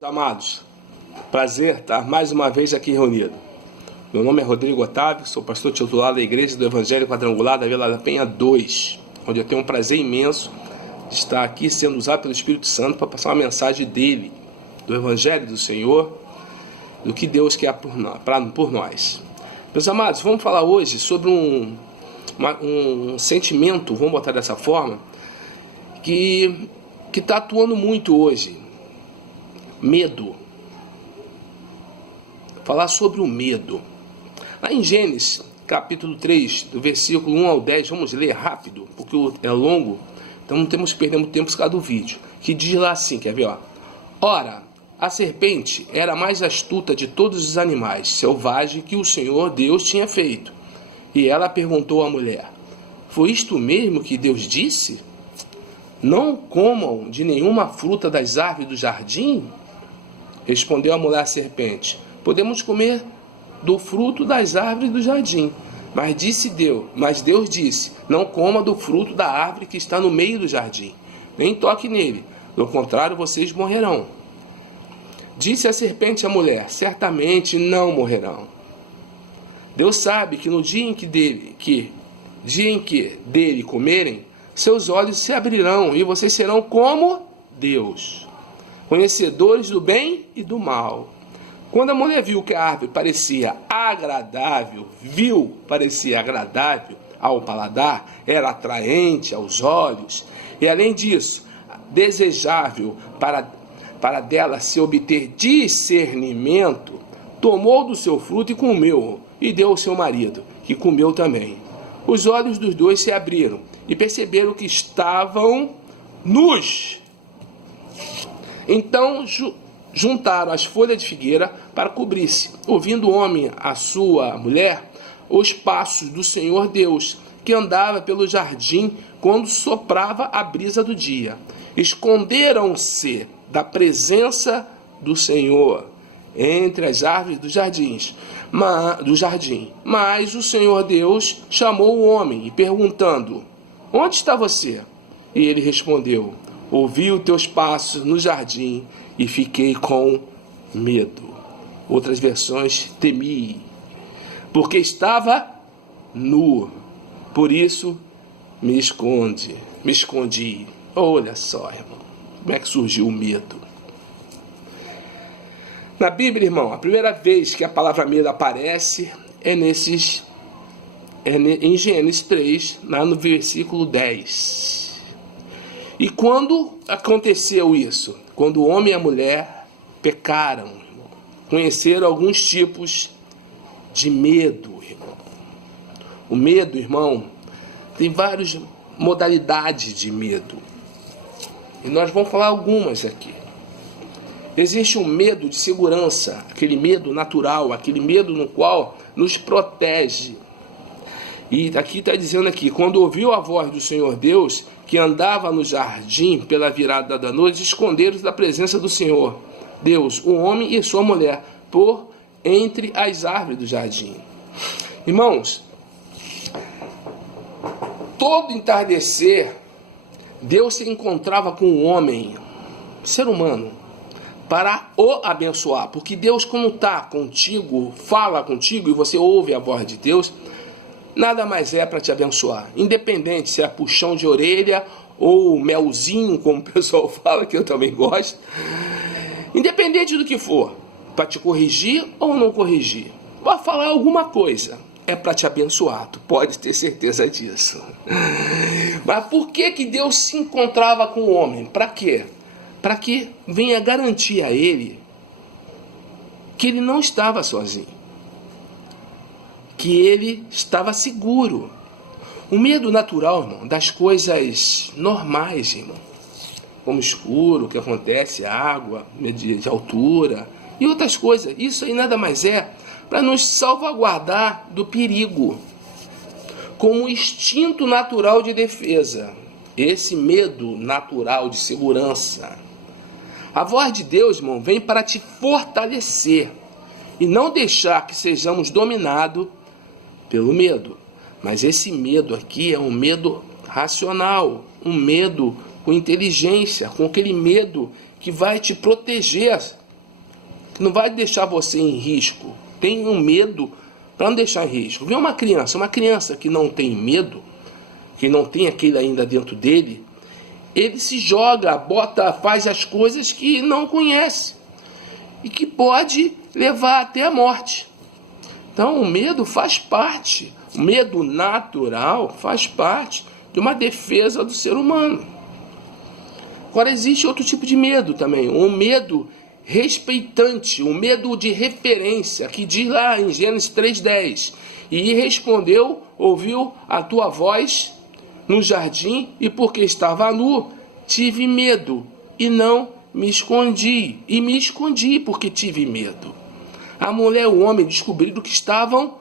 Amados, prazer estar mais uma vez aqui reunido. Meu nome é Rodrigo Otávio, sou pastor titular da Igreja do Evangelho Quadrangular da Vila da Penha 2, onde eu tenho um prazer imenso de estar aqui sendo usado pelo Espírito Santo para passar uma mensagem dele, do Evangelho do Senhor, do que Deus quer por nós. Meus amados, vamos falar hoje sobre um sentimento, vamos botar dessa forma, que está atuando muito hoje. Medo. Falar sobre o medo. Lá em Gênesis, capítulo 3, do versículo 1 ao 10, vamos ler rápido, porque é longo, então não temos que perder muito tempo por causa do vídeo. Que diz lá assim, quer ver? Ó? Ora, a serpente era a mais astuta de todos os animais selvagens que o Senhor Deus tinha feito. E ela perguntou à mulher: foi isto mesmo que Deus disse? Não comam de nenhuma fruta das árvores do jardim? Respondeu a mulher à serpente: podemos comer do fruto das árvores do jardim. Mas Deus disse: não coma do fruto da árvore que está no meio do jardim, nem toque nele, do contrário vocês morrerão. Disse a serpente à mulher: certamente não morrerão. Deus sabe que no dia em que dele comerem, seus olhos se abrirão e vocês serão como Deus, conhecedores do bem e do mal. Quando a mulher viu que a árvore parecia agradável ao paladar, era atraente aos olhos, e além disso, desejável para dela se obter discernimento, tomou do seu fruto e comeu, e deu ao seu marido, que comeu também. Os olhos dos dois se abriram, e perceberam que estavam nus. Então juntaram as folhas de figueira para cobrir-se. Ouvindo o homem a sua mulher os passos do Senhor Deus, que andava pelo jardim quando soprava a brisa do dia. Esconderam-se da presença do Senhor entre as árvores do jardim. Mas o Senhor Deus chamou o homem e perguntando: onde está você? E ele respondeu: ouvi os teus passos no jardim e fiquei com medo. Outras versões: temi, porque estava nu, por isso me escondi. Olha só, irmão, como é que surgiu o medo. Na Bíblia, irmão, a primeira vez que a palavra medo aparece é em Gênesis 3, lá no versículo 10. E quando aconteceu isso? Quando o homem e a mulher pecaram, conheceram alguns tipos de medo, irmão. O medo, irmão, tem várias modalidades de medo. E nós vamos falar algumas aqui. Existe um medo de segurança, aquele medo natural, aquele medo no qual nos protege. E aqui está dizendo aqui: quando ouviu a voz do Senhor Deus, que andava no jardim pela virada da noite, esconderam-se da presença do Senhor Deus, o homem e sua mulher, por entre as árvores do jardim. Irmãos, todo entardecer, Deus se encontrava com o homem, ser humano, para o abençoar. Porque Deus, quando está contigo, fala contigo e você ouve a voz de Deus, nada mais é para te abençoar. Independente se é puxão de orelha ou melzinho, como o pessoal fala, que eu também gosto. Independente do que for, para te corrigir ou não corrigir, vai falar alguma coisa, é para te abençoar. Tu pode ter certeza disso. Mas por que Deus se encontrava com o homem? Para quê? Para que venha garantir a ele que ele não estava sozinho, que ele estava seguro. O medo natural, irmão, das coisas normais, irmão, como escuro, o que acontece, água, medo de altura e outras coisas. Isso aí nada mais é para nos salvaguardar do perigo, como instinto natural de defesa. Esse medo natural de segurança. A voz de Deus, irmão, vem para te fortalecer e não deixar que sejamos dominados pelo medo. Mas esse medo aqui é um medo racional, um medo com inteligência, com aquele medo que vai te proteger que não vai deixar você em risco. Tenha um medo para não deixar em risco. Vê uma criança que não tem medo, que não tem aquele ainda dentro dele, ele se joga, faz as coisas que não conhece e que pode levar até a morte. Então o medo faz parte, o medo natural faz parte de uma defesa do ser humano. Agora existe outro tipo de medo também, um medo respeitante, um medo de referência, que diz lá em Gênesis 3:10, e respondeu, ouviu a tua voz no jardim, e porque estava nu, tive medo, e não me escondi. E me escondi porque tive medo. A mulher e o homem descobriram que estavam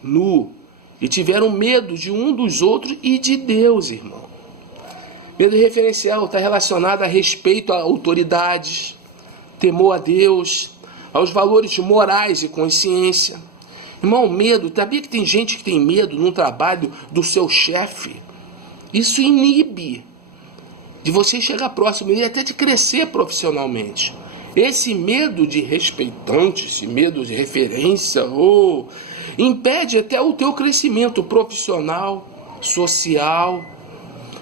nu, e tiveram medo de um dos outros e de Deus, irmão. Medo referencial está relacionado a respeito a autoridades, temor a Deus, aos valores morais e consciência. Irmão, medo, sabia que tem gente que tem medo no trabalho do seu chefe? Isso inibe de você chegar próximo e até de crescer profissionalmente. Esse medo de respeitante, esse medo de referência, impede até o teu crescimento profissional, social,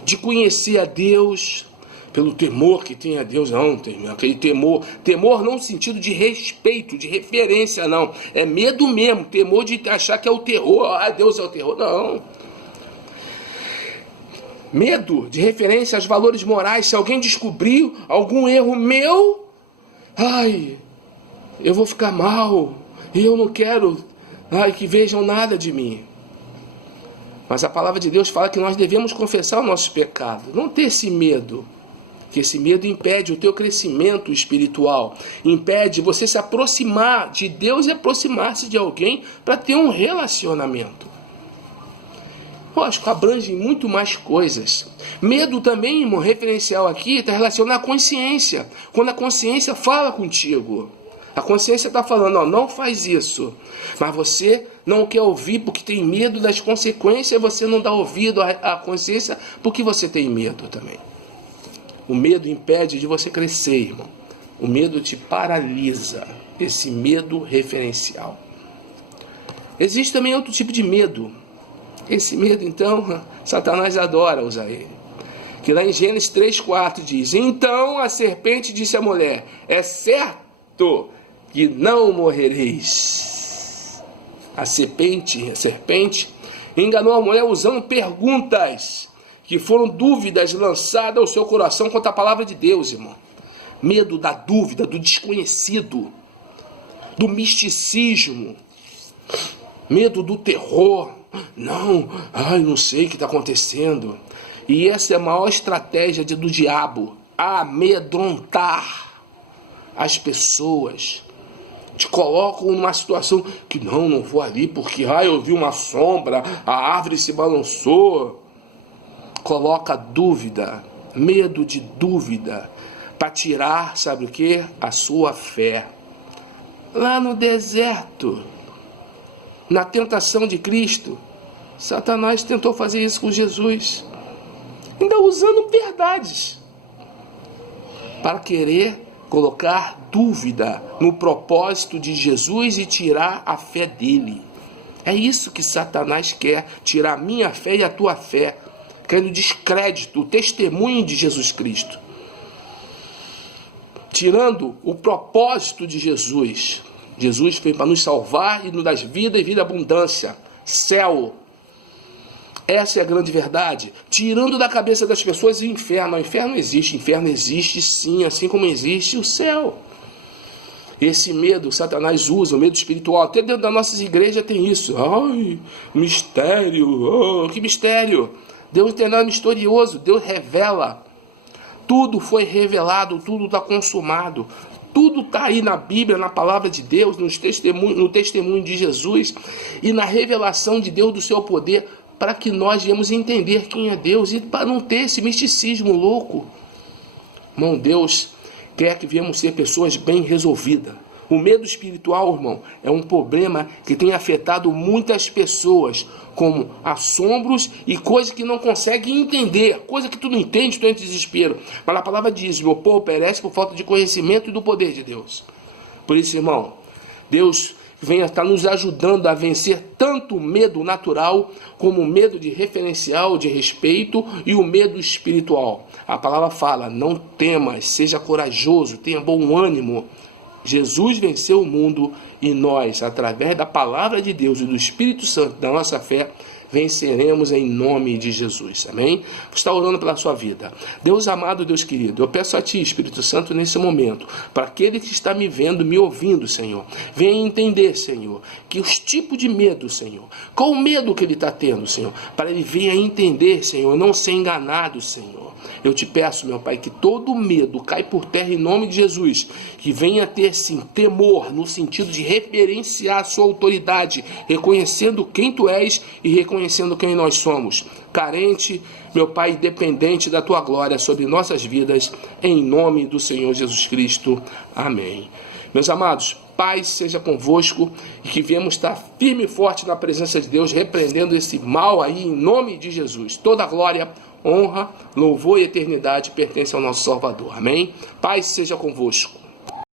de conhecer a Deus, pelo temor que tem a Deus. Não, tem aquele temor não no sentido de respeito, de referência, não. É medo mesmo, temor de achar que é o terror, Deus é o terror, não. Medo de referência aos valores morais. Se alguém descobriu algum erro meu, eu vou ficar mal, e eu não quero que vejam nada de mim. Mas a palavra de Deus fala que nós devemos confessar o nosso pecado, não ter esse medo, que esse medo impede o teu crescimento espiritual, impede você se aproximar de Deus e aproximar-se de alguém para ter um relacionamento. Lógico, abrange muito mais coisas. Medo também, irmão, referencial aqui, está relacionado à consciência. Quando a consciência fala contigo, a consciência está falando, não faz isso. Mas você não quer ouvir porque tem medo das consequências, você não dá ouvido à consciência porque você tem medo também. O medo impede de você crescer, irmão. O medo te paralisa, esse medo referencial. Existe também outro tipo de medo. Esse medo, então, Satanás adora usar ele. Que lá em Gênesis 3:4 diz: então a serpente disse à mulher: é certo que não morrereis. A serpente enganou a mulher usando perguntas que foram dúvidas lançadas ao seu coração contra a palavra de Deus, irmão. Medo da dúvida, do desconhecido, do misticismo, medo do terror. Não sei o que está acontecendo. E essa é a maior estratégia do diabo: amedrontar as pessoas. Te colocam numa situação que não vou ali porque eu vi uma sombra, a árvore se balançou. Coloca dúvida, medo de dúvida, para tirar, sabe o que? A sua fé. Lá no deserto, na tentação de Cristo, Satanás tentou fazer isso com Jesus, ainda usando verdades, para querer colocar dúvida no propósito de Jesus e tirar a fé dele. É isso que Satanás quer, tirar a minha fé e a tua fé, querendo descrédito, o testemunho de Jesus Cristo, tirando o propósito de Jesus. Jesus veio para nos salvar e nos dar vida e vida abundância, céu. Essa é a grande verdade. Tirando da cabeça das pessoas o inferno. O inferno existe sim, assim como existe o céu. Esse medo Satanás usa, o medo espiritual. Até dentro das nossas igrejas tem isso. Mistério. Que mistério? Deus não tem nada misterioso. Deus revela. Tudo foi revelado, tudo está consumado. Tudo está aí na Bíblia, na palavra de Deus, no testemunho de Jesus e na revelação de Deus do seu poder, para que nós viemos entender quem é Deus e para não ter esse misticismo louco. Irmão, Deus quer que viemos ser pessoas bem resolvidas. O medo espiritual, irmão, é um problema que tem afetado muitas pessoas, como assombros e coisas que não conseguem entender, coisa que tu não entende, tu entra em desespero. Mas a palavra diz: meu povo perece por falta de conhecimento e do poder de Deus. Por isso, irmão, Deus venha estar nos ajudando a vencer tanto o medo natural, como o medo de referencial, de respeito, e o medo espiritual. A palavra fala: não temas, seja corajoso, tenha bom ânimo. Jesus venceu o mundo e nós, através da palavra de Deus e do Espírito Santo, da nossa fé, venceremos em nome de Jesus. Amém? Vou estar orando pela sua vida. Deus amado, Deus querido, eu peço a Ti, Espírito Santo, nesse momento, para aquele que está me vendo, me ouvindo, Senhor, venha entender, Senhor, que os tipos de medo, Senhor, qual o medo que ele está tendo, Senhor, para ele venha entender, Senhor, não ser enganado, Senhor. Eu te peço, meu Pai, que todo medo cai por terra em nome de Jesus, que venha ter, sim, temor, no sentido de reverenciar a sua autoridade, reconhecendo quem Tu és e reconhecendo quem nós somos. Carente, meu Pai, dependente da Tua glória sobre nossas vidas, em nome do Senhor Jesus Cristo. Amém. Meus amados, paz seja convosco e que viemos estar firme e forte na presença de Deus, repreendendo esse mal aí em nome de Jesus. Toda a glória, honra, louvor e eternidade pertence ao nosso Salvador. Amém? Paz seja convosco.